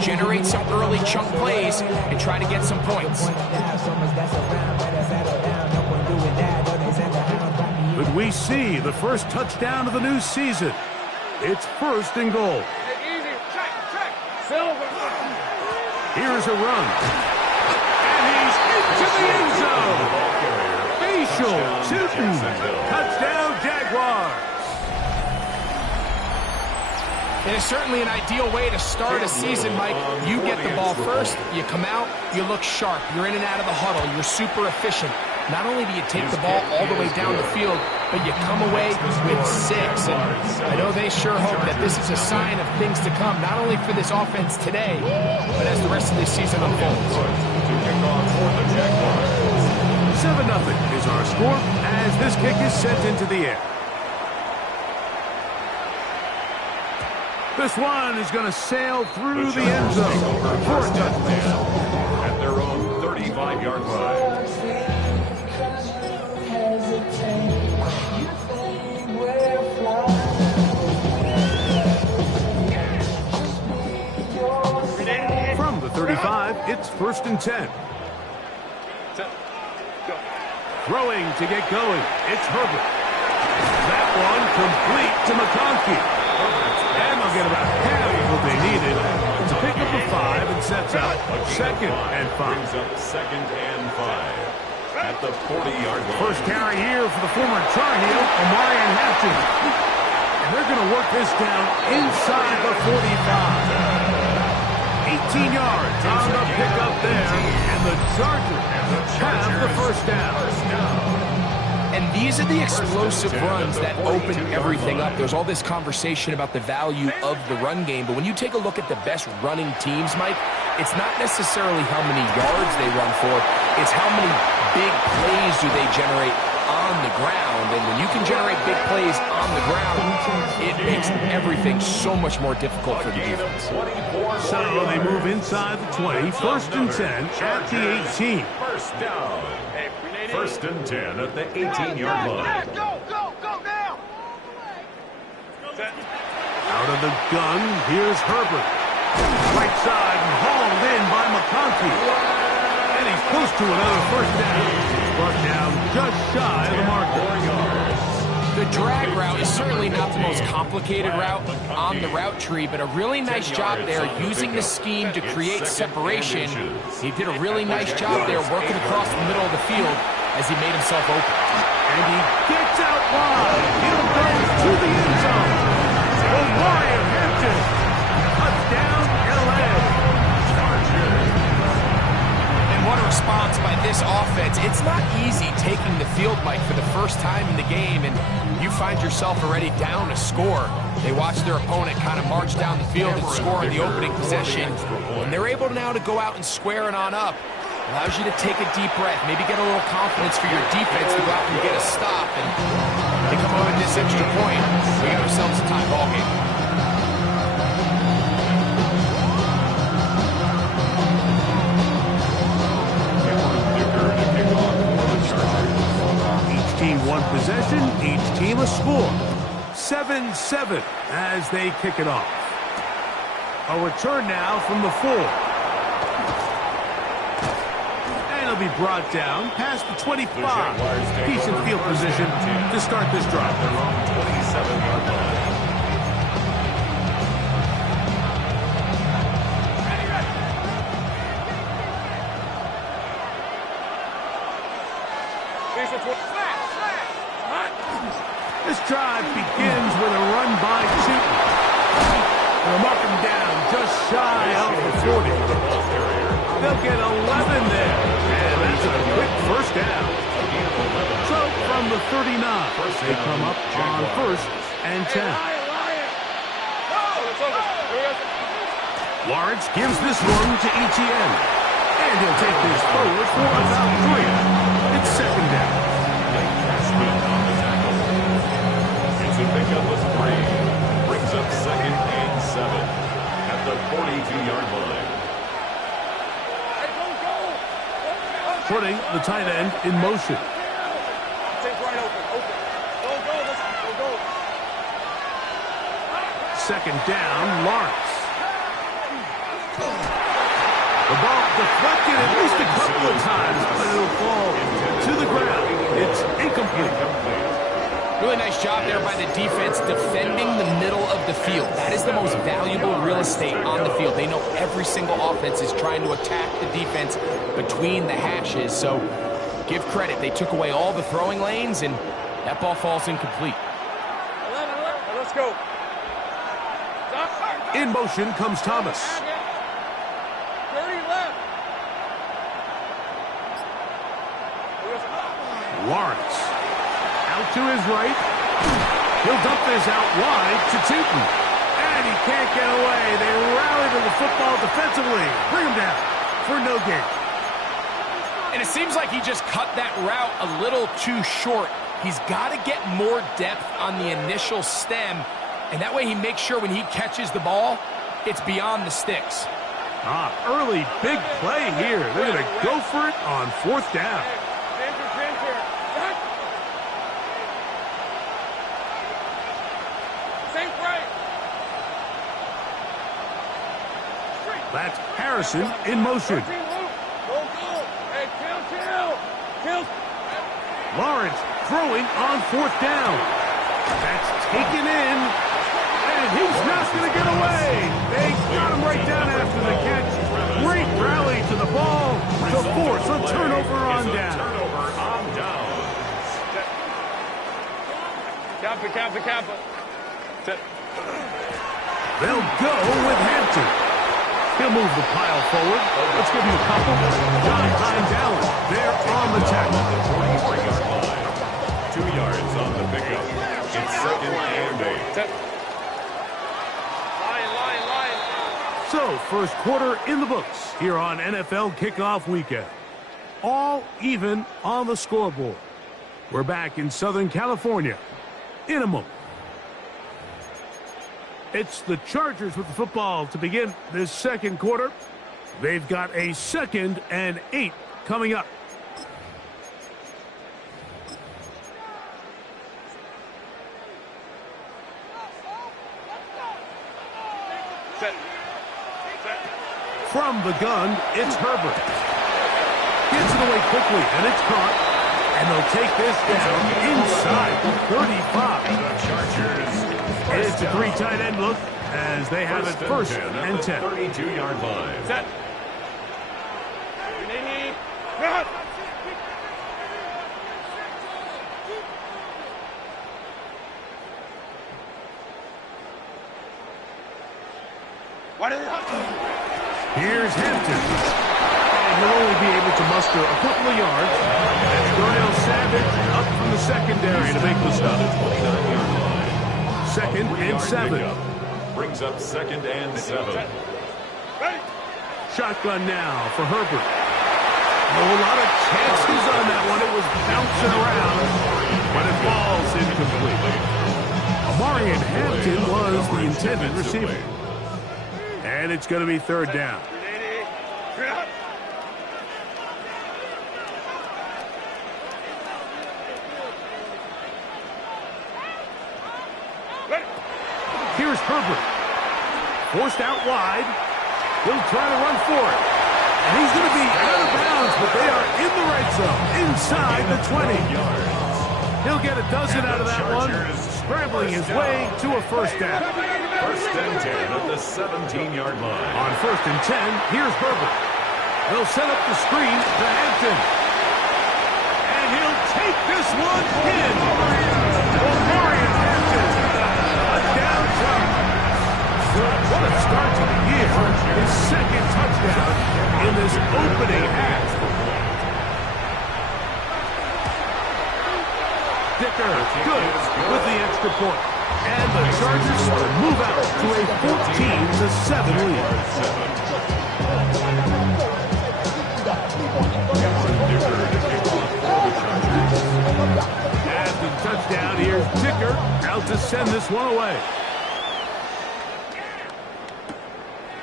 generate some early chunk plays, and try to get some points. Could we see the first touchdown of the new season? It's 1st and goal. Here's a run. And he's into the end zone. Facial shooting. Touchdown, Jaguars. It is certainly an ideal way to start a season, Mike. You get the ball first, you come out, you look sharp. You're in and out of the huddle. You're super efficient. Not only do you take the ball all the way down the field, but you come away with 6. And I know they sure hope that this is a sign of things to come, not only for this offense today, but as the rest of this season unfolds. 7-0 is our score as this kick is sent into the air. This one is going to sail through the end zone for a touchdown at their own 35-yard line. From the 35, it's 1st and 10. Throwing to get going, it's Herbert. That one complete to McConkey. And they'll get about half of what they needed to pick up a 5 and sets up 2nd and 5. Brings up 2nd and 5 at the 40-yard line. First carry here for the former Tar Heel, Omarion Hampton. And they're going to work this down inside the 45. 18 yards on the pickup there, and the Chargers have the first down. And these are the explosive runs that open everything up. There's all this conversation about the value of the run game, but when you take a look at the best running teams, Mike, it's not necessarily how many yards they run for, it's how many big plays do they generate on the ground. And when you can generate big plays on the ground, it makes everything so much more difficult for the defense. So they move inside the 20, 1st and 10 at the 18. First down. 1st and 10 at the 18-yard line. Go now! Out of the gun, here's Herbert. Right side and hauled in by McConkey. And he's close to another first down. Brought down just shy of the marker. The drag route is certainly not the most complicated route on the route tree, but a really nice job there using the scheme to create separation. He did a really nice job there working across the middle of the field as he made himself open. And he gets out wide. He'll go to the end zone. Omarion Hampton. Touchdown, LA. And what a response by this offense. It's not easy taking the field, Mike, for the first time in the game, and you find yourself already down a score. They watch their opponent kind of march down the field and score in the opening possession, and they're able now to go out and square it on up. Allows you to take a deep breath, maybe get a little confidence for your defense to go out and get a stop, and they come over this extra point. We got ourselves a tie ball game. Each team one possession, each team a score. 7-7 as they kick it off. A return now from the 4. He'll be brought down past the 25. Decent field position to start this drive. Their own 27-yard line. This drive begins with a run by Chute. They'll mark him down just shy of the 40. They'll get 11 there. And that's a quick first down. So from the 39, they come up on 1st and 10. Lawrence gives this one to Etienne. And he'll take this forward for about 3. It's 2nd down. It's a pickup of 3. Brings up 2nd and 7 at the 42-yard line. Putting the tight end in motion. Second down, Lawrence. The ball deflected at least a couple of times, but it'll fall to the ground. It's incomplete. Really nice job there by the defense defending the middle of the field. That is the most valuable real estate on the field. They know every single offense is trying to attack the defense between the hashes. So give credit. They took away all the throwing lanes, and that ball falls incomplete. Let's go. In motion comes Thomas. 30 left. Lawrence. Out to his right. He'll dump this out wide to Tootin. And he can't get away. They rally to the football defensively. Bring him down for no gain. And it seems like he just cut that route a little too short. He's got to get more depth on the initial stem, and that way he makes sure when he catches the ball, it's beyond the sticks. Early big play here. They're going to go for it on 4th down. That's Harrison in motion. Lawrence throwing on 4th down. That's taken in, and he's not going to get away. They got him right down after the catch. Great rally to the ball to force a turnover on down. Kappa. They'll go with Hampton. He'll move the pile forward. Let's give him a couple. John Hines Allen. They're on the tackle. 2 yards on the pickup. It's 2nd and 8. Line. So, first quarter in the books here on NFL Kickoff Weekend. All even on the scoreboard. We're back in Southern California in a moment. It's the Chargers with the football to begin this second quarter. They've got a 2nd and 8 coming up. From the gun, it's Herbert. Gets it away quickly, and it's caught. And they'll take this down inside the 35. It's a 3 tight end look as they have it 1st and 10. 32-yard line. Set. Here's Hampton. And he'll only be able to muster a couple of yards. That's Darnell Savage up from the secondary to make the stop. 2nd and 7. Brings up 2nd and 7. Shotgun now for Herbert. A lot of chances on that one. It was bouncing around, but it falls incomplete. Amarian Hampton was the intended receiver. And it's going to be 3rd down. Here's Herbert. Forced out wide. He'll try to run for it. And he's going to be out of bounds, but they are in the red zone, inside the 20. He'll get a dozen out of that one, scrambling his way to a 1st down. 1st and 10 at the 17-yard line. On 1st and 10, here's Herbert. They'll set up the screen to Hampton. And he'll take this one in. Amarian Hampton. A down jump. What a start to the year. His 2nd touchdown in this opening half. Dicker, good with the extra point. And the Chargers move out to a 14-7 lead. After the touchdown, here's Dicker out to send this one away.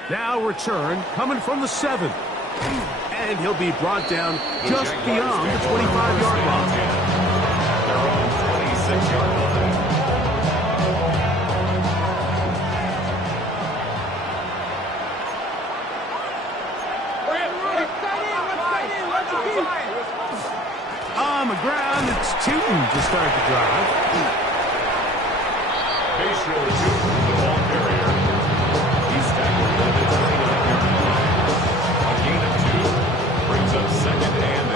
Now return coming from the 7. And he'll be brought down just beyond the 25-yard line. Their own 26-yard line. On the ground, it's Tootin to start the drive. Facial Tootin, the ball carrier. He's tackled at the 29-yard line. A gain of 2 brings up 2nd and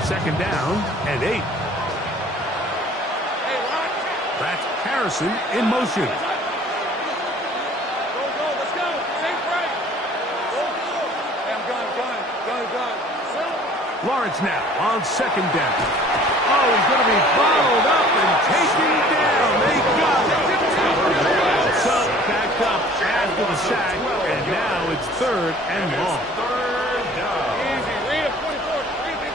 8. 2nd down and 8. That's Harrison in motion. Lawrence now on 2nd down. Oh, he's going to be bottled up and taken down. They got it. So backed up after the sack, and now it's 3rd and long. 3rd down. Easy. Read it, 24. Read it,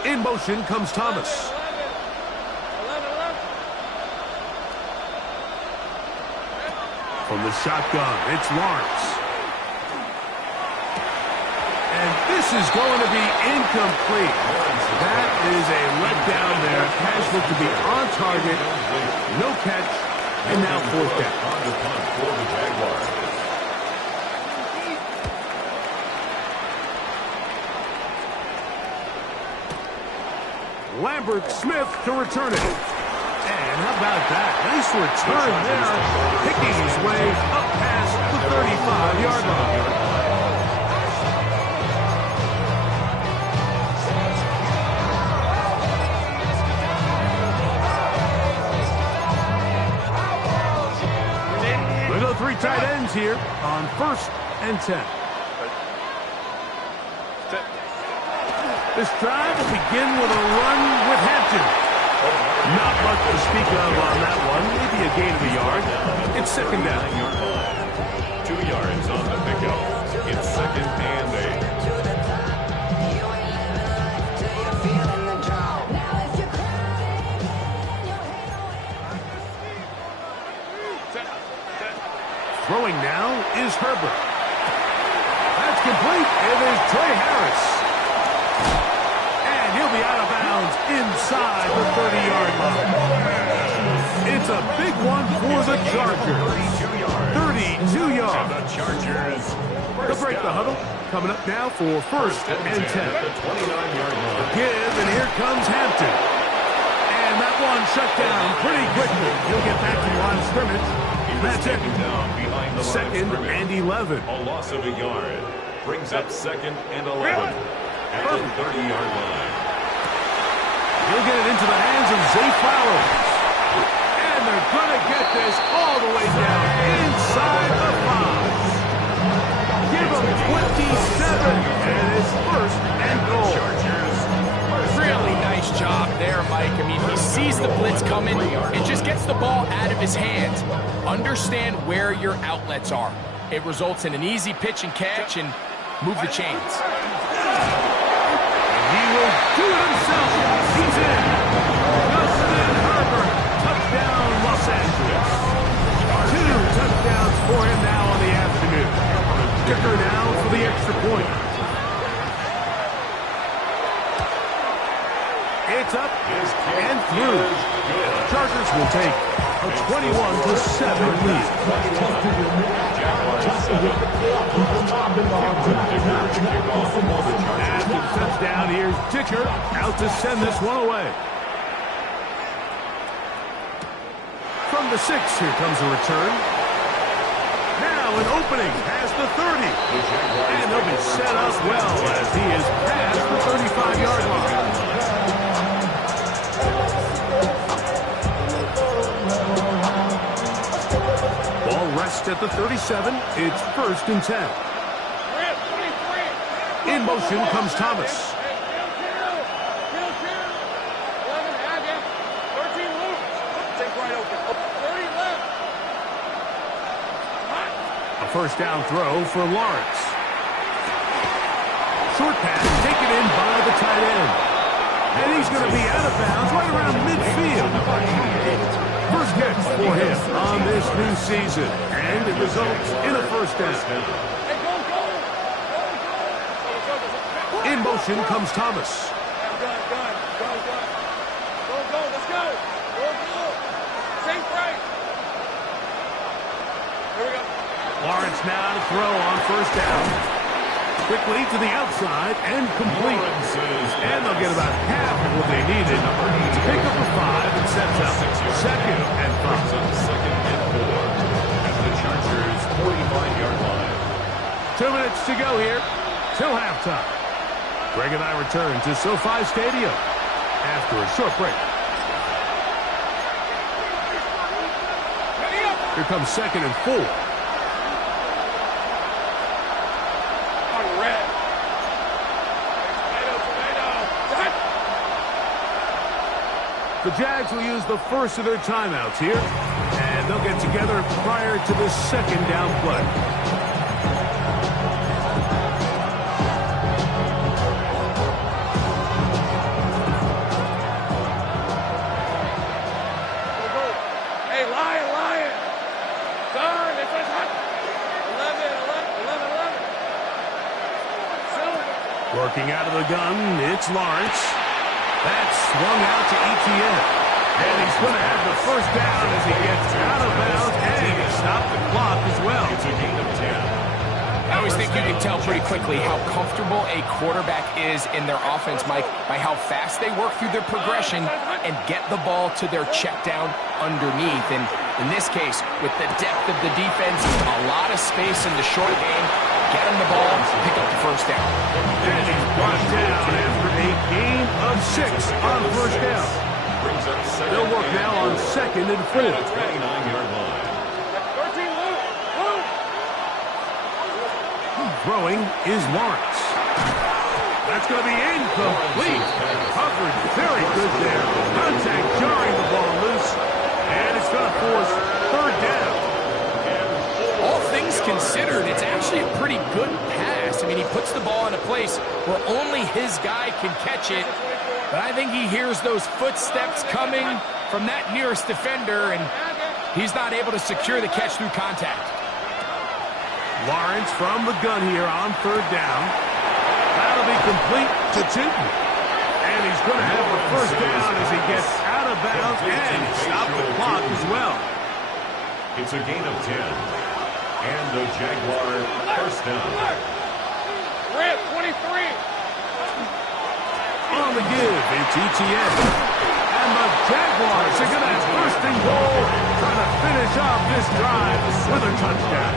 24. In motion comes Thomas. 11. From the shotgun, it's Lawrence. And this is going to be incomplete. That is a letdown there. Pass looked to be on target. No catch. And now 4th down. On the punt for the Jaguars. Lambert Smith to return it. And how about that? Nice return there. Picking his way up past the 35-yard line. We go 3 tight ends here on 1st and 10. This drive will begin with a run with Hampton. Not much to speak of on that one. Maybe a gain of a yard. It's 2nd down. 2 yards on the pickup. It's 2nd and 8. Throwing now is Herbert. That's complete. It is Trey Harris. And he'll be out of bounds inside the 30-yard line. It's a big one for the Chargers. 32 yards. And the Chargers. They'll break the huddle. Coming up now for 1st and 10. The 29-yard line. Give, and here comes Hampton. And that one shut down pretty quickly. He'll get back to the line of scrimmage. That's it. Down behind the 2nd and 11. A loss of a yard. Brings up 2nd and 11. At the 30-yard line. He'll get it into the hands of Zay Flowers. And they're going to get this all the way down inside the 5. Give him 27. And it's 1st and goal. Really nice job there, Mike. I mean, he sees the blitz coming and just gets the ball out of his hands. Understand where your outlets are. It results in an easy pitch and catch and move the chains. He will do it himself. He's in. Justin Herbert. Touchdown, Los Angeles. 2 touchdowns for him now on the afternoon. Kicker now for the extra point. It's up and through. The Chargers will take a 21-7 lead. After the touchdown, here's Dicker out to send this one away. From the 6, here comes a return. Now an opening past the 30. And he'll be set up well as he is past the 35-yard line. Ball rests at the 37. It's 1st and 10. In motion comes Thomas. A 1st down throw for Lawrence. Short pass taken in by the tight end. And he's going to be out of bounds right around midfield. 1st catch for him on this new season. And it results in a 1st down. In motion comes Thomas. Go, let's go. Go. Safe break. Here we go. Lawrence now to throw on first down. Quickly to the outside and complete. And they'll get about half of what they needed to pick up a 5 and sets up second and 5. Second and 4 at the Chargers' 45-yard line. 2 minutes to go here till halftime. Greg and I return to SoFi Stadium after a short break. Here comes second and 4. The Jags will use the first of their timeouts here, and they'll get together prior to the second down play. Hey, Lion. Darn, it's hot. 11. Working out of the gun, it's Lawrence. That's swung out to Etienne. And he's going to have the first down as he gets out of bounds, and he stopped the clock as well. It's a gain of 10. I always think you can tell pretty quickly how comfortable a quarterback is in their offense, Mike, by how fast they work through their progression and get the ball to their check down underneath. And in this case, with the depth of the defense, a lot of space in the short game, get him the ball, pick up the first down. And he's brought down after a gain of 6 on first down. They'll work now on second and 4. 29-yard line. 13, Luke. Throwing is Lawrence. That's going to be incomplete. Covered very good there. Contact jarring the ball loose. And it's going to force third down. All things considered, it's actually a pretty good pass. I mean, he puts the ball in a place where only his guy can catch it. But I think he hears those footsteps coming from that nearest defender, and he's not able to secure the catch through contact. Lawrence from the gun here on third down. That'll be complete to Tootin. And he's going to have the first down as he gets out of bounds, and he stopped the clock as well. It's a gain of 10. And the Jaguar first down. Red, 23. On the give, it's Etienne. And the Jaguars are going to have first and goal, trying to finish off this drive with a touchdown.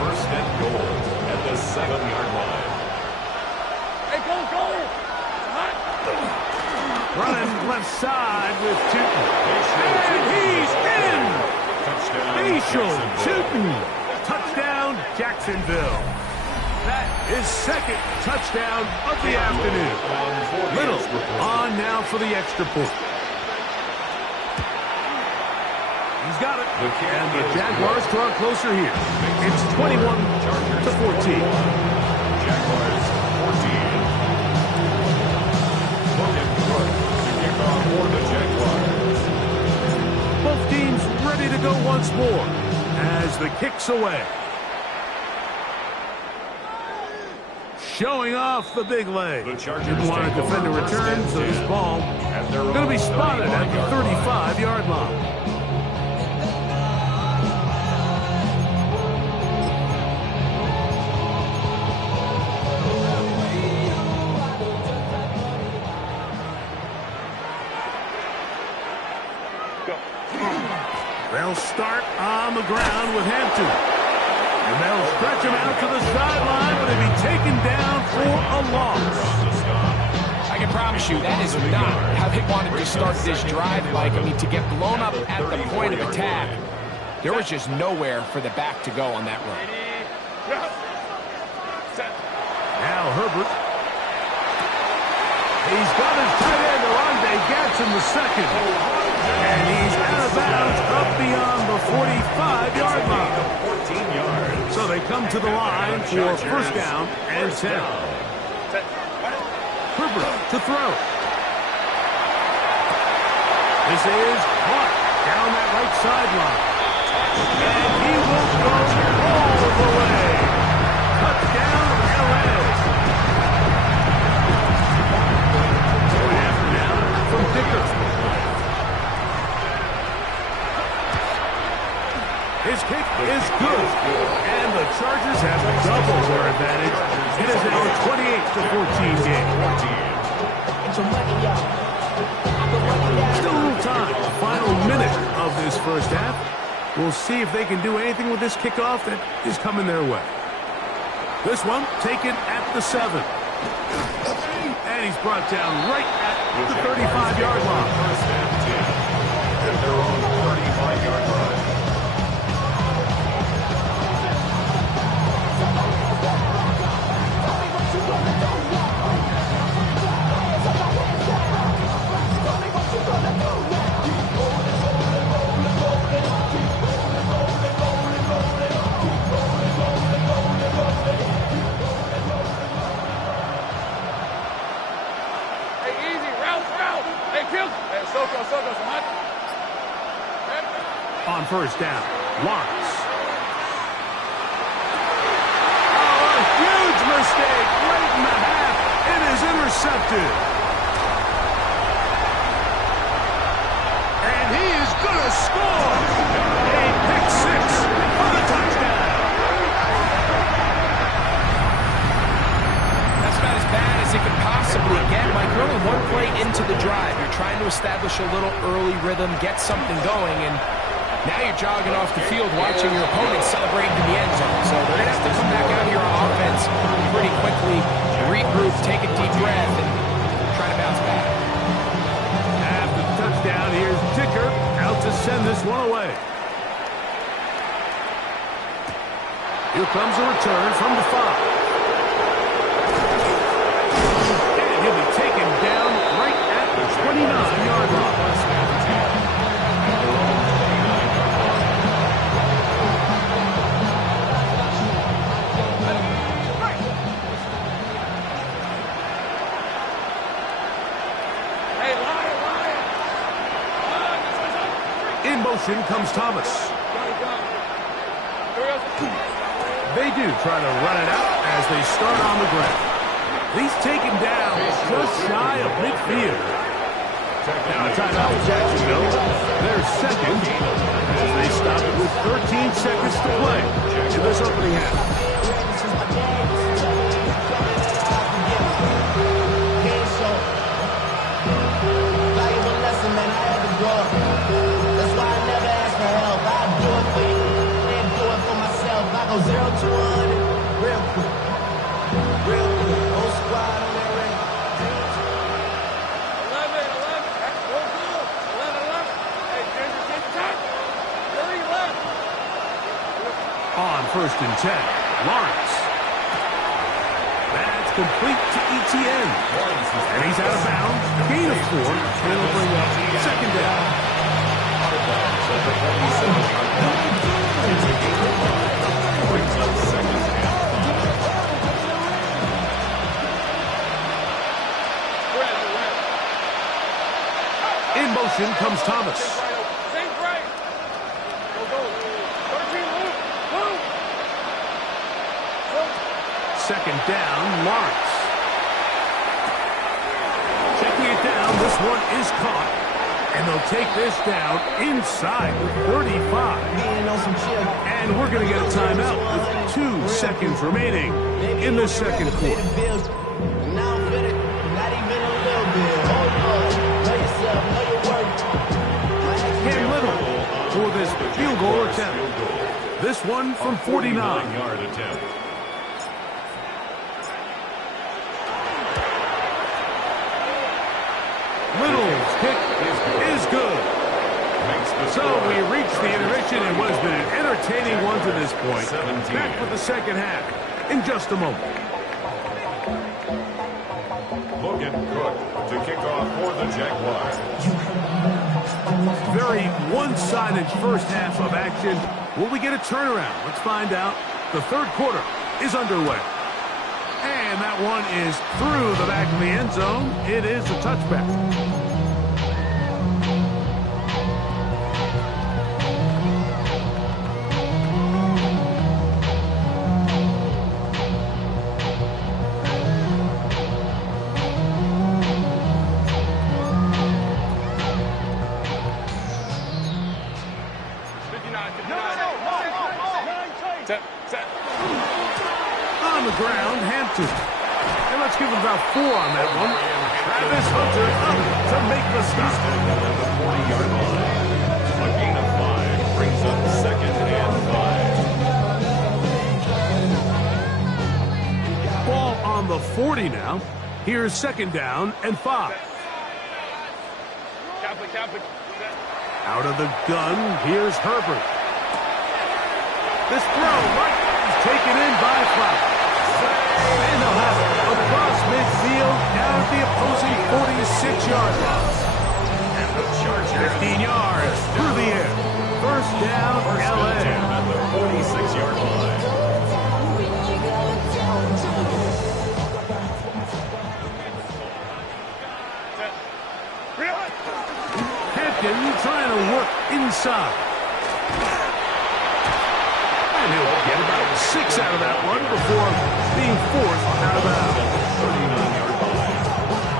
First and goal at the 7-yard line. Hey, go. Hot. Running left side with Tootin. And he's in! Touchdown. Facial Tootin. Touchdown, Jacksonville. That is second touchdown of the afternoon. Little on now for the extra point. He's got it. And the Jaguars draw closer here. It's 21-14. Jaguars 14. Logan Cook to kick off for the Jaguars. Both teams ready to go once more as the kick's away. Showing off the big leg. Didn't want to defend a return, so this ball going to be spotted at the 35-yard line. They'll start on the ground with Hampton. And they'll stretch him out to the sideline, but he'll be taken down for a loss. I can promise you that is not how they wanted to start this drive, Mike. I mean, to get blown up at the point of attack, there was just nowhere for the back to go on that run. Now Herbert. He's got his tight end, Alonde Gadsden, the second. And he's out of bounds up beyond the 45-yard line. 14 yards. So they come to the line for first down and 10. Herbert to throw. This is caught down that right sideline. And he will go all the way. Touchdown, L.A. Going after now from Dicker. His kick is good. And the Chargers have doubled their advantage. It is now a 28-14 game. Still a little time. The final minute of this first half. We'll see if they can do anything with this kickoff that is coming their way. This one taken at the 7. And he's brought down right at the 35-yard line. First and 10. At their own 35-yard line. On first down, Lawrence. Oh, a huge mistake late in the half. It is intercepted. And he is going to score. A pick 6 for the touchdown. That's about as bad as it could possibly get. Mike, you're only one play into the drive. You're trying to establish a little early rhythm, get something going, and now you're jogging off the field watching your opponent celebrate in the end zone. So they're going to have to come back out here on offense pretty quickly, regroup, take a deep breath, and try to bounce back. After the touchdown, here's Dicker out to send this one away. Here comes a return from the 5. And he'll be taken down right at the 29-yard line. In motion comes Thomas. They do try to run it out as they start on the ground. He's taken down just shy of midfield. Now a timeout for Jacksonville. They're second as they stop it with 13 seconds to play in this opening half. Go 0 to 1 real quick. Whole squad on that ring. 11. Go good. 11. Hey, Ginger, get top. 30 left. On first and 10, Lawrence. That's complete to Etienne. And he's out of bounds. Gain of 4. And it'll bring up second down. Out of bounds at the 47-yard line. It's a gain of 5. Brings up second and 5. In motion comes Thomas. Same right. Go. 13 move. Second down, Lawrence. Checking it down, this one is caught. And they'll take this down inside the 35. And we're going to get a timeout with 2 seconds remaining in the second quarter. Cam Little for this field goal attempt. This one from 49. 49-yard attempt. Little's kick is good. So we reached the intermission and what has been an entertaining one to this point. 17. Back for the second half in just a moment. Logan Cook to kick off for the Jaguars. Very one-sided first half of action. Will we get a turnaround? Let's find out. The third quarter is underway. And that one is through the back of the end zone. It is a touchback. Set. On the ground, Hampton. And let's give him about 4 on that one. Travis Hunter up to make the stop. At the 40-yard line. A gain of 5 brings up second and 5. Ball on the 40 now. Here's second down and 5. Catholic. Out of the gun, here's Herbert. This throw right is taken in by Flowers. And they'll have it across midfield down at the opposing 46-yard line. And the Chargers 15 yards through the air. First down, LA. at the 46-yard line. Hampton trying to work inside. And he'll get about 6 out of that one before being forced out of bounds. 39-yard line.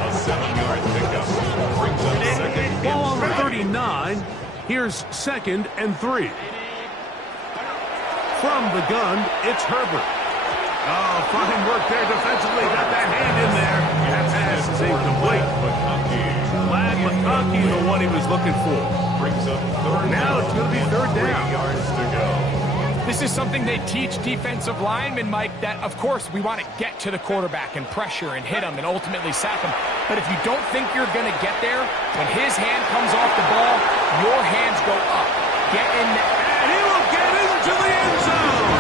A 7-yard pickup brings up second Ball on and the 3. 39. Here's second and 3. From the gun, it's Herbert. Oh, fine work there defensively. Got that hand in there. That pass is incomplete. Glad McConkey, the one he was looking for. Brings up third. Now it's going to be third 3 down. yards to go. This is something they teach defensive linemen, Mike, that, of course, we want to get to the quarterback and pressure and hit him and ultimately sack him. But if you don't think you're going to get there, when his hand comes off the ball, your hands go up. Get in there. And he will get into the end zone.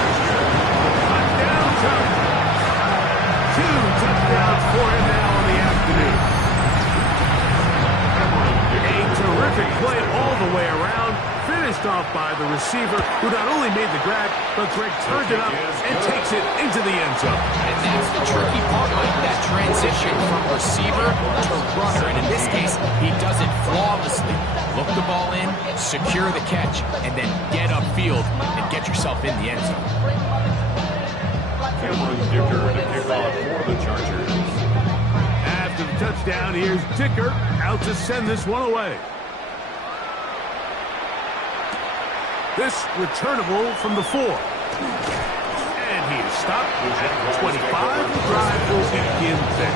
Touchdown, Chargers. 2 touchdowns for him now on the afternoon. A terrific play all the way around. Finished off by the receiver, who not only made the grab, but Greg turned it up and takes it into the end zone. And that's the tricky part, like that transition from receiver to runner. And in this case, he does it flawlessly. Look the ball in, secure the catch, and then get upfield and get yourself in the end zone. Cameron Dicker to kick off for the Chargers. After the touchdown, here's Dicker out to send this one away. This returnable from the 4. And he is stopped at 25. The drive will begin there.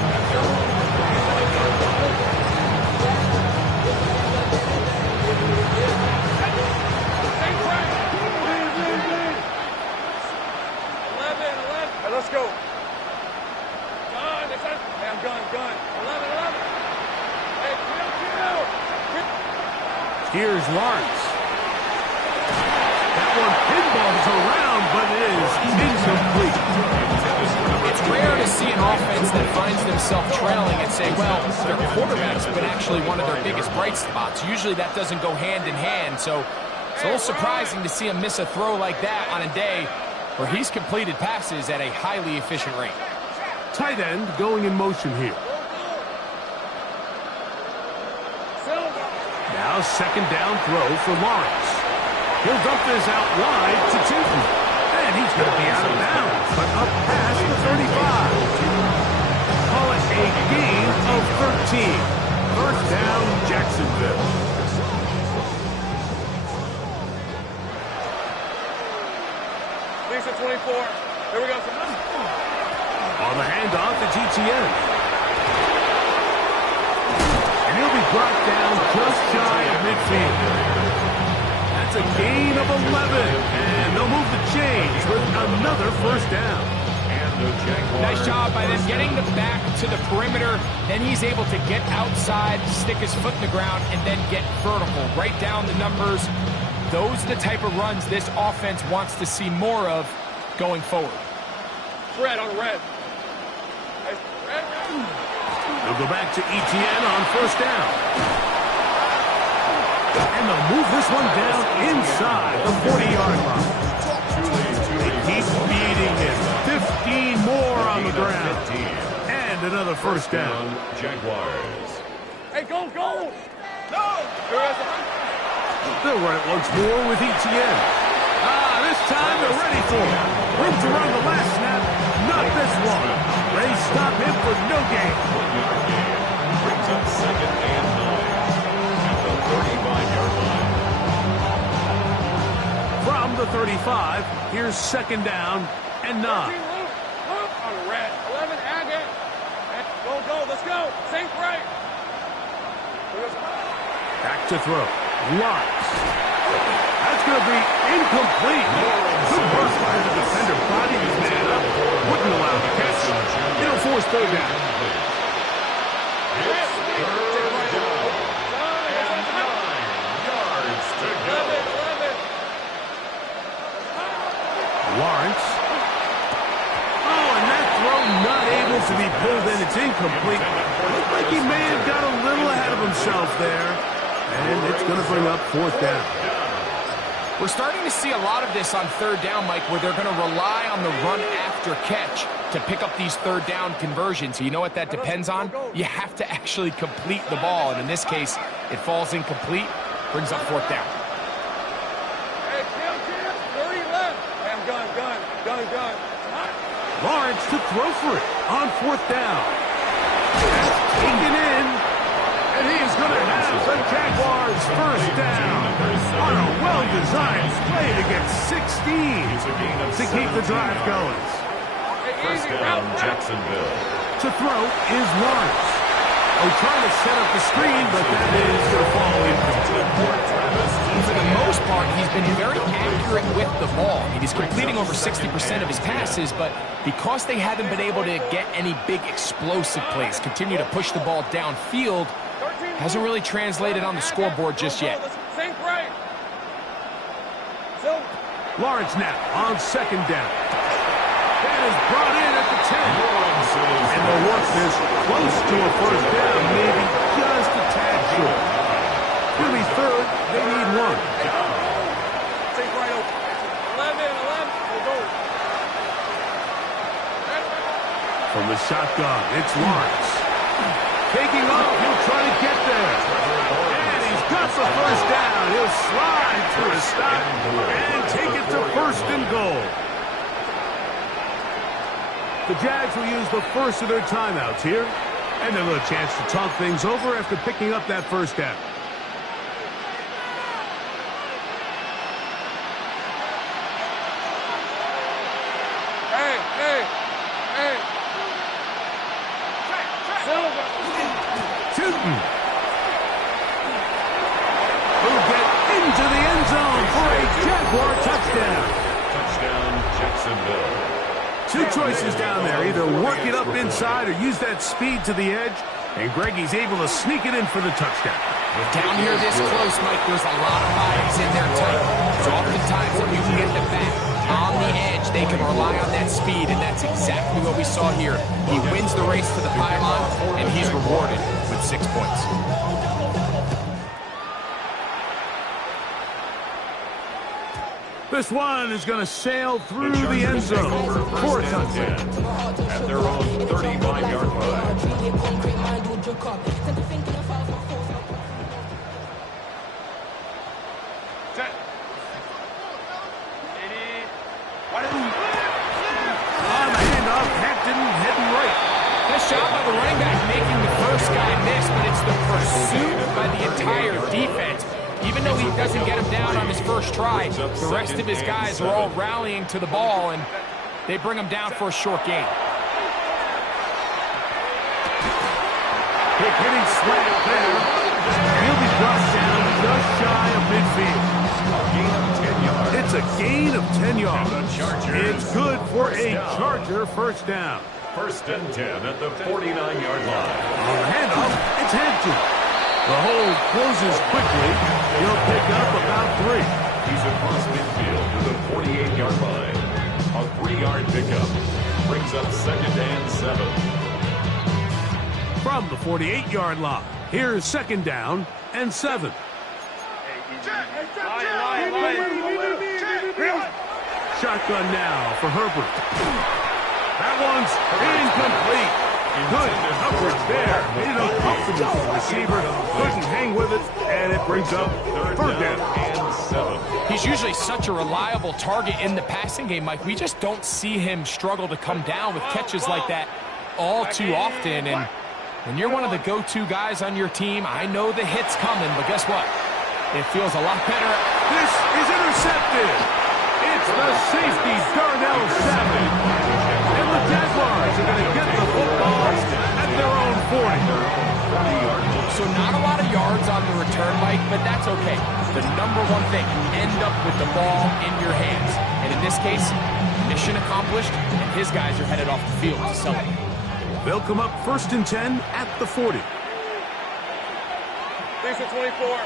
Hey, let's go. Gun. Hey, I'm gun. 11. Hey, kill. Here's Lawrence. That one pinballs around, but it is incomplete. It's rare to see an offense that finds themselves trailing and say, well, their quarterback's been actually one of their biggest bright spots. Usually that doesn't go hand in hand, so it's a little surprising to see him miss a throw like that on a day where he's completed passes at a highly efficient rate. Tight end going in motion here. Now second down throw for Lawrence. He'll dump this out wide to Tinton. And he's going to be out of bounds, but up past the 35. Call it a gain of 13. First down, Jacksonville. Lisa 24. Here we go. On the handoff, it's ETN. And he'll be brought down just shy of midfield. That's a gain of 11. And they'll move the chains with another first down. Nice job by them getting the back to the perimeter. Then he's able to get outside, stick his foot in the ground, and then get vertical. Right down the numbers. Those are the type of runs this offense wants to see more of going forward. Red on red. Hey, red. They'll go back to ETN on first down. And they'll move this one down inside the 40-yard line. They keep beating him. 15 more on the ground. And another first down. Jaguars. Hey, go! No! They'll run it once more with ETN. This time they're ready for him. Room to run the last snap. Not this one. They stop him for no gain. 1-yard gain. Brings up second and 9 at the 35-yard line. From From the 35, here's second down and 9. On the red. 11, Agate. Go, let's go. Sink right. Back to throw. Lawrence. That's going to be incomplete. Good work by the defender. Body his man up. Wouldn't allow the catch. It'll force third down. Lawrence. Oh, and that throw not able to be pulled in. It's incomplete. Looked like he may have got a little ahead of himself there. And it's going to bring up fourth down. We're starting to see a lot of this on third down, Mike, where they're going to rely on the run after catch to pick up these third down conversions. You know what that depends on? You have to actually complete the ball. And in this case, it falls incomplete, brings up fourth down. Hey, chill. 30 left. Hey, I'm gun. Lawrence to throw for it on fourth down. That's taken in. And he is going to have the Jaguars first down on a well-designed play to get 16 to keep the drive going. First down, Jacksonville. To throw is Lawrence. Oh, trying to set up the screen, but that is going to fall incomplete. For the most part, he's been very accurate with the ball. He's completing over 60% of his passes, but because they haven't been able to get any big explosive plays, continue to push the ball downfield, hasn't really translated on the scoreboard just yet. Sink right. Lawrence now on second down. That is brought in at the 10. And they'll work this close to a first down, maybe just a tad short. He'll be third. They need one. Sink right open. 11. Go. From the shotgun, it's Lawrence. Taking off, he'll try to get there. And he's got the first down. He'll slide to a stop and take it to first and goal. The Jags will use the first of their timeouts here. And they'll have a chance to talk things over after picking up that first down. Hey. Tootin. Will get into the end zone for a Jaguar touchdown. Touchdown, Jacksonville. Two choices down there. Either work it up inside or use that speed to the edge. And Greggy's able to sneak it in for the touchdown. Down here this close, Mike, there's a lot of bodies in there tight. So oftentimes if you can get the back on the edge, they can rely on that speed, and that's exactly what we saw here. He wins the race to the pylon, and he's rewarded with 6 points. This one is going to sail through the end zone for a touchdown. At their own 35-yard line. On the handoff, Hampton heading right. Nice job by the running back making the first guy miss, but it's the pursuit by the entire defense. Even though he doesn't get him down on his first try, the rest of his guys are all rallying to the ball, and they bring him down for a short gain. Quick hitting slant there. He'll be brought down just shy of midfield. It's a gain of 10 yards. It's good for a Charger first down. First and 10 at the 49-yard line. On the handoff, it's Hampton. The hold closes quickly. He'll pick up about 3. He's across midfield to the 48-yard line. A 3-yard pickup brings up second and 7. From the 48-yard line, here's second down and 7. Shotgun now for Herbert. That one's incomplete. Good coverage there. Made it uncomfortable for the receiver. Couldn't hang with it, and it brings up third down and 7. He's usually such a reliable target in the passing game, Mike. We just don't see him struggle to come down with catches like that all too often. And when you're one of the go-to guys on your team, I know the hit's coming, but guess what? It feels a lot better. This is intercepted. safety, Darnell Savage. And the Jaguars are going to get the football at their own 40. So not a lot of yards on the return, Mike, but that's okay. The number one thing, end up with the ball in your hands. And in this case, mission accomplished, and his guys are headed off the field to celebrate. They'll come up 1st and 10 at the 40. These are 24.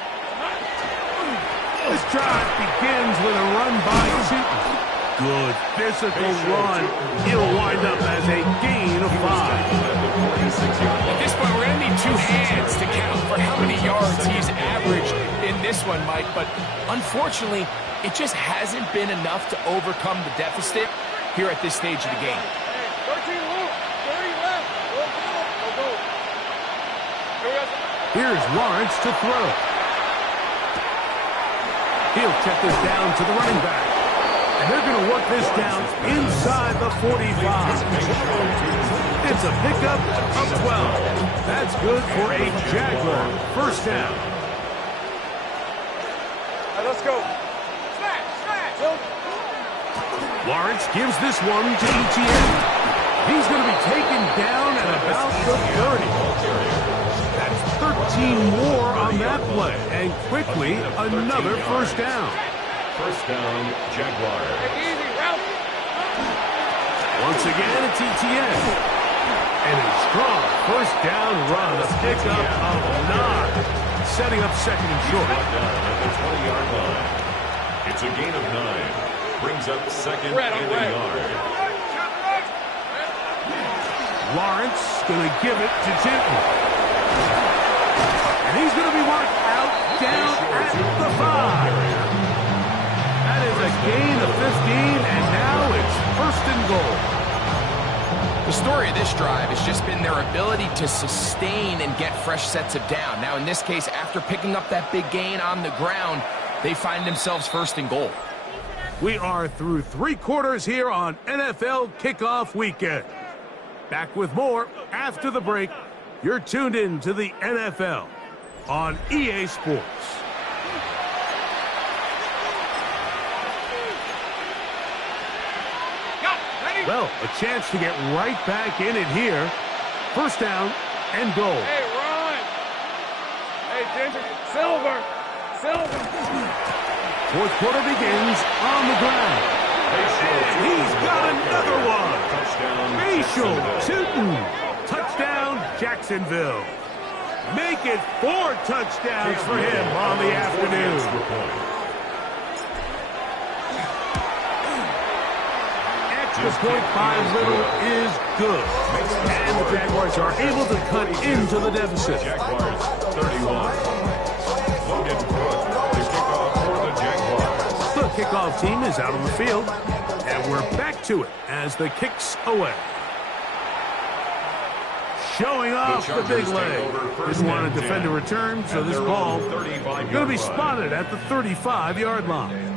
This drive begins with a run by Seaton. Good physical run. He'll wind up as a gain of 5. At this point, we're going to need 2 hands to count for how many yards he's averaged in this one, Mike. But unfortunately, it just hasn't been enough to overcome the deficit here at this stage of the game. 13 left. 30 left. Go. Here's Lawrence to throw. He'll check this down to the running back. And they're going to work this down inside the 45. It's a pickup of 12. That's good for a Jaguar first down. All right, let's go. Smash. Lawrence gives this one to ETN. He's going to be taken down at about the 30. That's 13 more on that play. And quickly, another first down. First down, Jaguars. Easy, route. Once again, it's ETN. And a strong first down run, a pickup of 9. Setting up second and short. Brought down at the 20-yard line. It's a gain of 9. Brings up second and a yard. Lawrence going to give it to Tinton. And he's going to be marked out down at the 5. That is a gain of 15, and now it's 1st and goal. The story of this drive has just been their ability to sustain and get fresh sets of down. Now, in this case, after picking up that big gain on the ground, they find themselves 1st and goal. We are through 3 quarters here on NFL Kickoff Weekend. Back with more after the break. You're tuned in to the NFL on EA Sports. Well, a chance to get right back in it here. First down and goal. Hey, run. Hey, Ginger. Silver. Fourth quarter begins on the ground. And he's got another one. Facial Tootin. Touchdown, Jacksonville. Make it 4 touchdowns for him on the afternoon. Extra point by Little is good. And the Jaguars are able to cut into the deficit. Jaguars 31. Logan Cook, the kickoff for the Jaguars. The kickoff team is out on the field. And we're back to it as the kick's away. Showing off the big leg. Didn't want to defend a return, so this ball going to be spotted at the 35-yard line.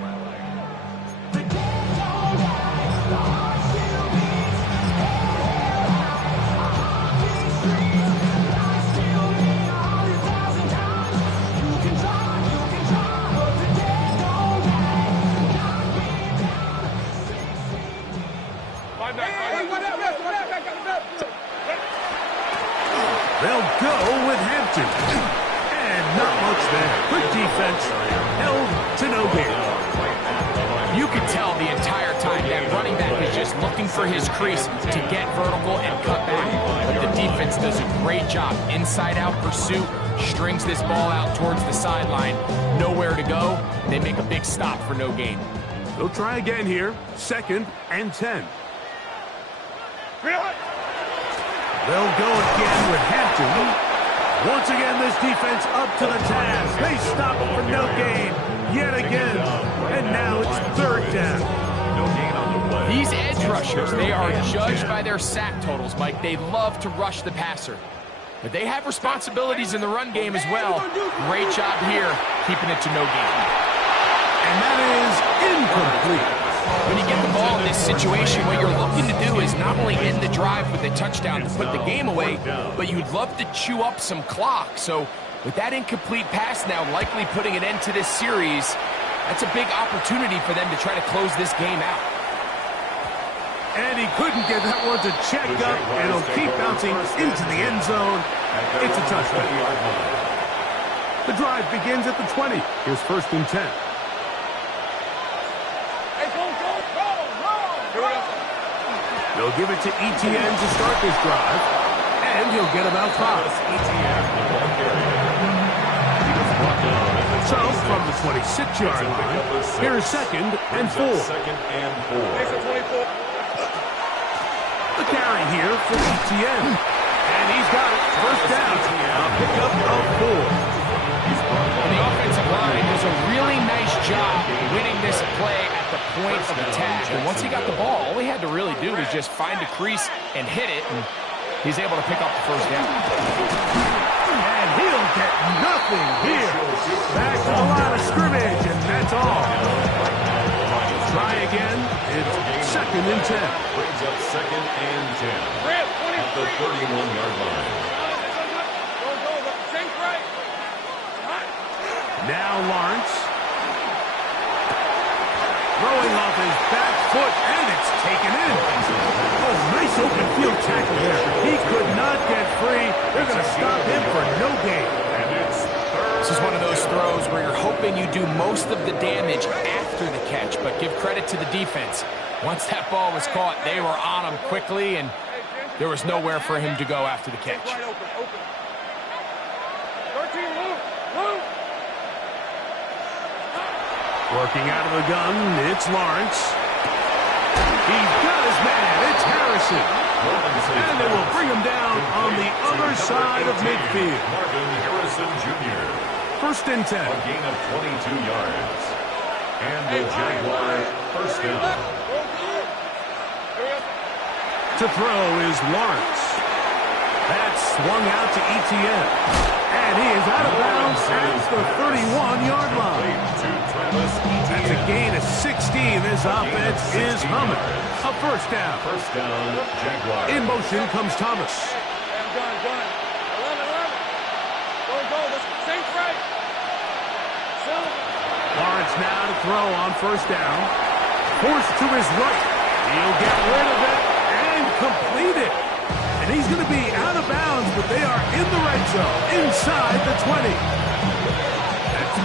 They'll go with Hampton. And not much there. Good defense. Held to no gain. You can tell the entire time that running back is just looking for his crease to get vertical and cut back. But the defense does a great job. Inside-out pursuit, strings this ball out towards the sideline. Nowhere to go. They make a big stop for no gain. They'll try again here. 2nd and 10. They'll go again with Hampton. Once again, this defense up to the task. They stop it for no gain yet again. And now it's 3rd down. No gain on the play. These edge rushers, they are judged by their sack totals, Mike. They love to rush the passer. But they have responsibilities in the run game as well. Great job here, keeping it to no gain. And that is incomplete. When you get the ball in this situation, what you're looking to do is not only end the drive with a touchdown to put the game away, but you'd love to chew up some clock. So with that incomplete pass now likely putting an end to this series, That's a big opportunity for them to try to close this game out. And he couldn't get that one to check up. It'll keep bouncing into the end zone. It's a touchdown. The drive begins at the 20. Here's 1st and 10. They'll give it to Etienne to start this drive, and he'll get about 5. So, from the 26-yard line, here's 2nd and 4. The carry here for Etienne, and he's got it. 1st down, a pickup of 4. The offensive line does a really nice job winning this play at the point of attack. And once he got the ball, all he had to really do was just find a crease and hit it, and he's able to pick up the 1st down. And he'll get nothing here. Back to the line of scrimmage, and that's all. Try again. It's 2nd and 10. Brings up 2nd and 10 at the 31-yard line. Now Lawrence. Throwing off his back foot, and it's taken in. Oh, nice open field tackle there. He could not get free. They're going to stop him for no gain. This is one of those throws where you're hoping you do most of the damage after the catch, but give credit to the defense. Once that ball was caught, they were on him quickly, and there was nowhere for him to go after the catch. Working out of the gun, it's Lawrence. He's got his man, it's Harrison. And they will bring him down on the other side of midfield. Marvin Harrison Jr. 1st and 10. A gain of 22 yards. And the Jaguar 1st down. To throw is Lawrence. That's swung out to Etienne. And he is out of bounds at the 31-yard line. That's a gain of 16. This offense is humming. A 1st down. 1st down, Jaguar. In motion comes Thomas. Lawrence now to throw on 1st down. Forced to his right. He'll get rid of it and complete it. And he's going to be out of bounds, but they are in the red zone, inside the 20. That's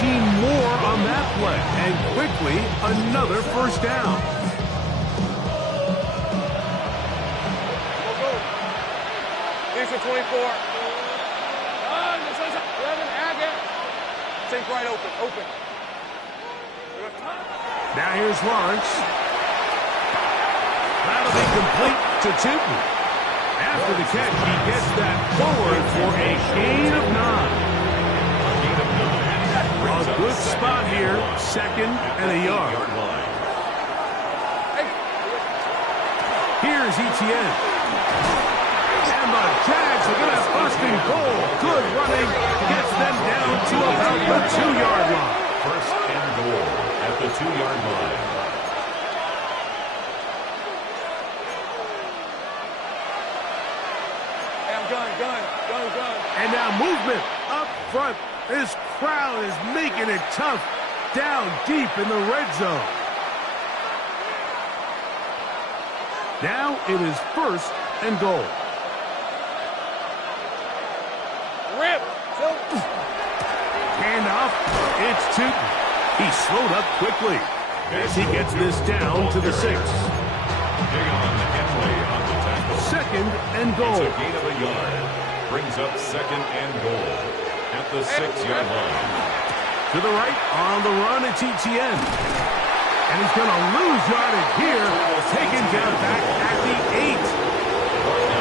13 more on that play, and quickly another 1st down. Here's the 24. 11, Agate. Think right open. Now here's Lawrence. That'll be complete to Tootin. After the catch, he gets that forward for a gain of 9. A good spot here, 2nd and a yard. Here's Etienne. And the Jags are going to have 1st and goal. Good running. Gets them down to about the 2-yard line. 1st and goal at the 2-yard line. Gun. And now movement up front. This crowd is making it tough down deep in the red zone. Now it is 1st and goal. Rip. Handoff. It's Tootin. He slowed up quickly as he gets this down to the 6. Big on Henley on the tackle. 2nd and goal. It's a gain of a yard. Brings up 2nd and goal at the 6-yard line. To the right, on the run, it's Etienne. And he's going to lose yardage here. Taken down back at the 8.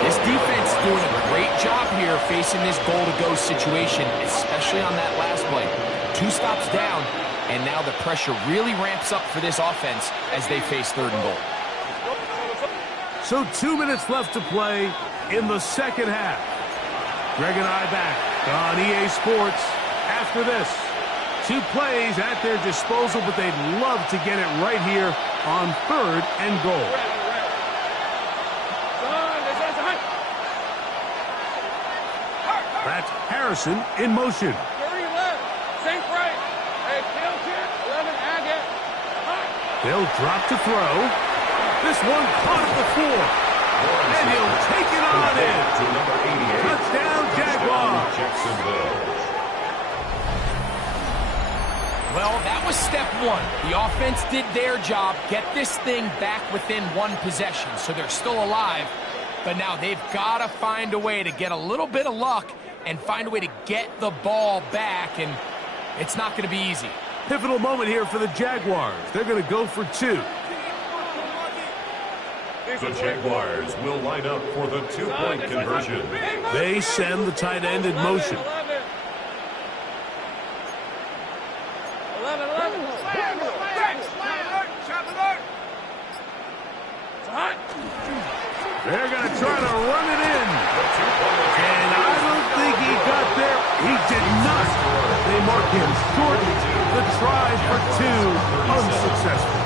This defense doing a great job here facing this goal-to-go situation, especially on that last play. 2 stops down, and now the pressure really ramps up for this offense as they face 3rd and goal. So 2 minutes left to play in the 2nd half. Greg and I back on EA Sports after this. 2 plays at their disposal, but they'd love to get it right here on 3rd and goal. That's Harrison in motion. 30 left. Think right. Hey, kill kid. 11 They'll drop to throw. This one caught at the 4. And he'll take it on in. To number 88. Touchdown, Jaguars. Jacksonville. Well, that was step one. The offense did their job, get this thing back within one possession, so they're still alive. But now they've got to find a way to get a little bit of luck and find a way to get the ball back, and it's not going to be easy. Pivotal moment here for the Jaguars. They're going to go for 2. The Jaguars will line up for the 2-point conversion. They send the tight end in motion. 11. They're going to try to run it in. And I don't think he got there. He did not. They mark him short. The try for 2, unsuccessful.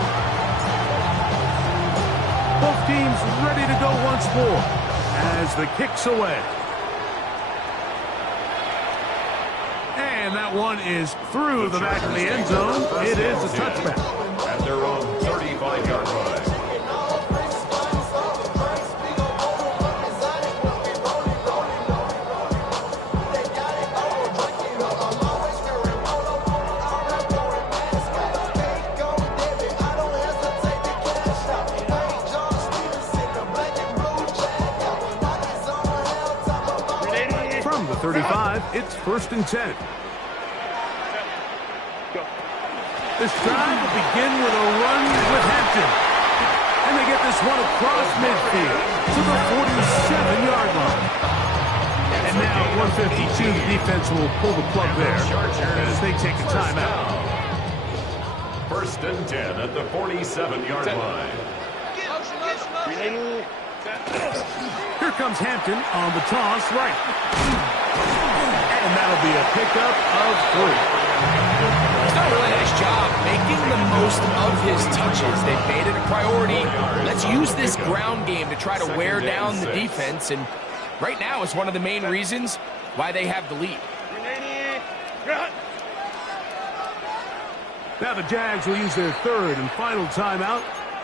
Both teams ready to go once more as the kick's away. And that one is through the back of the end zone. It is a touchback. At their own 35-yard line. From the 35, it's 1st and 10. This drive will begin with a run with Hampton. And they get this one across midfield to the 47-yard line. And now 152, the defense will pull the plug there as they take a timeout. 1st and 10 at the 47-yard line. Here comes Hampton on the toss right. And that'll be a pickup of 3. He's done a really nice job making the most of his touches. They've made it a priority. Let's use this ground game to try to wear down the defense. And right now is one of the main reasons why they have the lead. Now the Jags will use their 3rd and final timeout,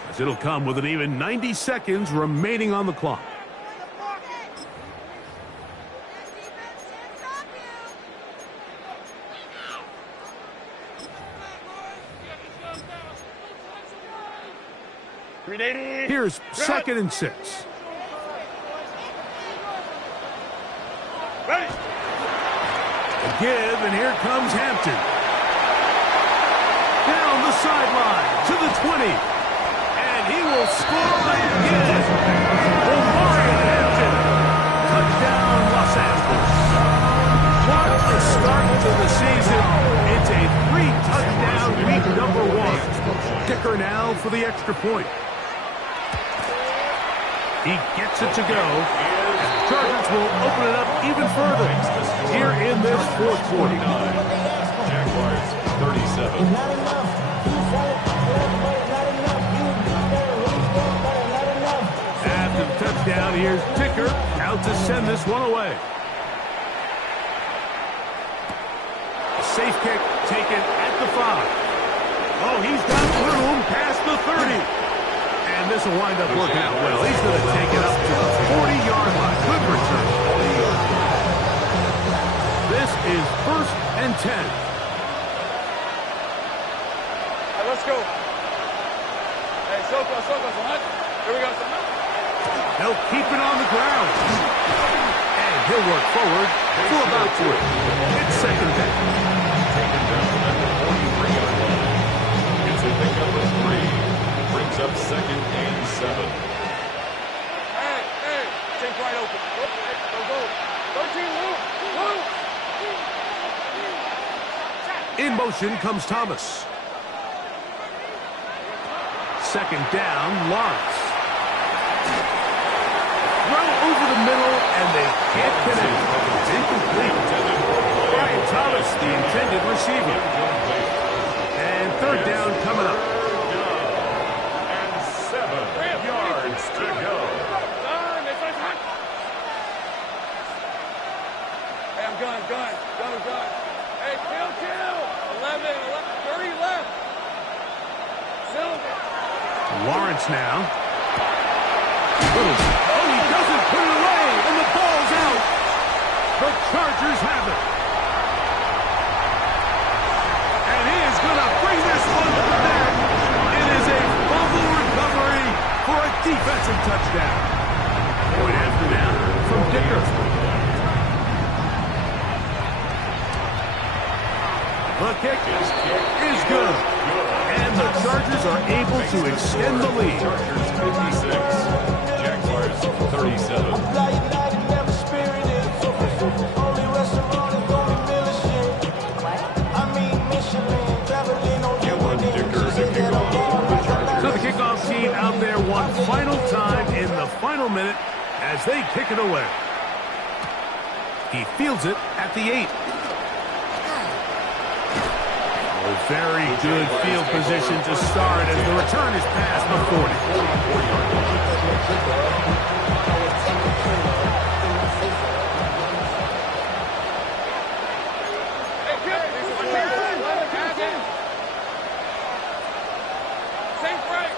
as it'll come with an even 90 seconds remaining on the clock. Here's 2nd and 6. A give, and here comes Hampton. Down the sideline to the 20. And he will score again. Omarion Hampton. Touchdown, Los Angeles. What a start to the season. It's a 3-touchdown week number 1. Kicker now for the extra point. He gets it to go. And the Chargers will open it up even further here in this 4th quarter. Jaguars 37. After the touchdown, here's Ticker out to send this one away. A safe kick taken at the 5. Oh, he's got room past the 30. And this will wind up working out well. He's going to take it up to the 40-yard line. Good return. This is 1st and 10. Hey, let's go. Hey, Soko, here we go. They'll keep it on the ground. And he'll work forward for about 3. It's 2nd down. Taken down at the 43-yard line. It's a pickup of 3. Brings up 2nd and 7. Hey, take right open. Go. 13, move. In motion comes Thomas. 2nd down, Lawrence. Throw over the middle, and they can't connect. It's incomplete. Brian Thomas, the intended receiver. And 3rd down coming up. And 7 yards to go. Hey, I'm gun. Hey, kill. 11, 30 left. Silver. Lawrence now. Oh, he doesn't put it away, and the ball's out. The Chargers have it. And he is going to bring this one back. It is a fumble recovery for a defensive touchdown. Point after now from Dicker. The kick is good. And the Chargers are able to extend the lead. Chargers 56, Jaguars 37. So the kickoff team out there one final time in the final minute as they kick it away. He fields it at the 8. Very good field position to start as the return is past the 40. Safe break.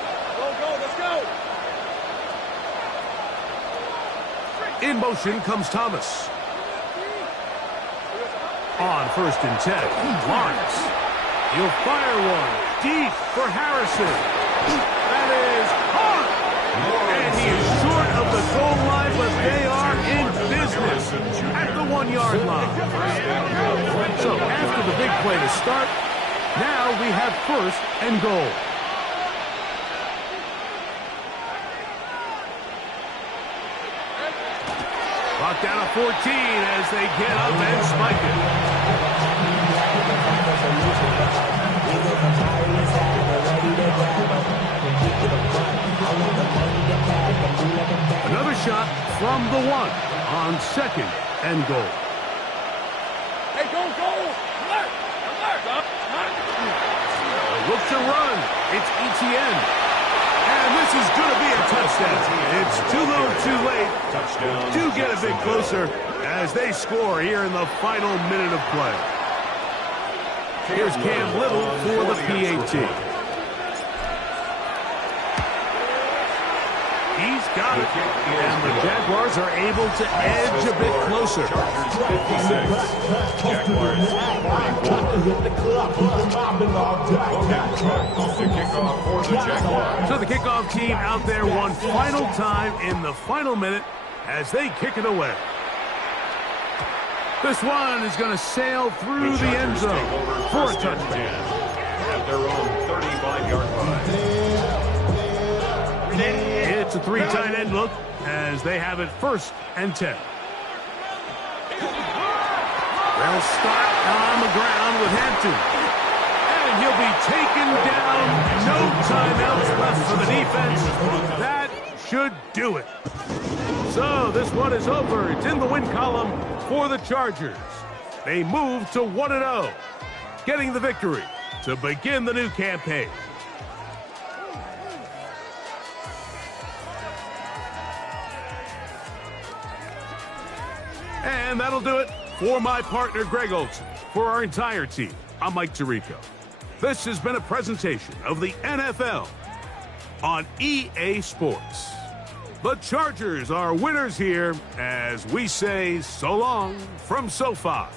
Go, let's go. In motion comes Thomas. On 1st and 10, Lawrence. He'll fire one deep for Harrison. That is hard. And he is short of the goal line, but they are in business at the 1-yard line. So after the big play to start, now we have 1st and goal. Brought down to 14 as they get up and spike it. Another shot from the 1 on 2nd and goal. Hey, go. Alert. Look to run. It's ETN. And this is going to be a touchdown. It's too little, too late. Touchdown. Do get a bit closer as they score here in the final minute of play. Here's Cam Little for the PAT. He's got it. And the Jaguars are able to edge a bit closer. Chargers 56, Jaguars 44. The kickoff for the Jaguars. So the kickoff team out there one final time in the final minute as they kick it away. This one is going to sail through the end zone for a touchdown. At their own 35-yard line. It's a 3 tight end look as they have it 1st and 10. They'll start on the ground with Hampton. And he'll be taken down. No timeouts left for the defense. That should do it. So this one is over. It's in the win column for the Chargers. They move to 1-0, getting the victory to begin the new campaign. And that'll do it for my partner, Greg Olson. For our entire team, I'm Mike Tirico. This has been a presentation of the NFL on EA Sports. The Chargers are winners here as we say so long from SoFi.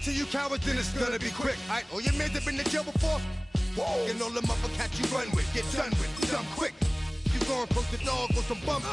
it to you cowards, then it's gonna be quick. Alright, all your mans have been to jail before? Whoa. And all them uppercats you run with, get done with, dumb quick. You gon' approach the dog with some bumps.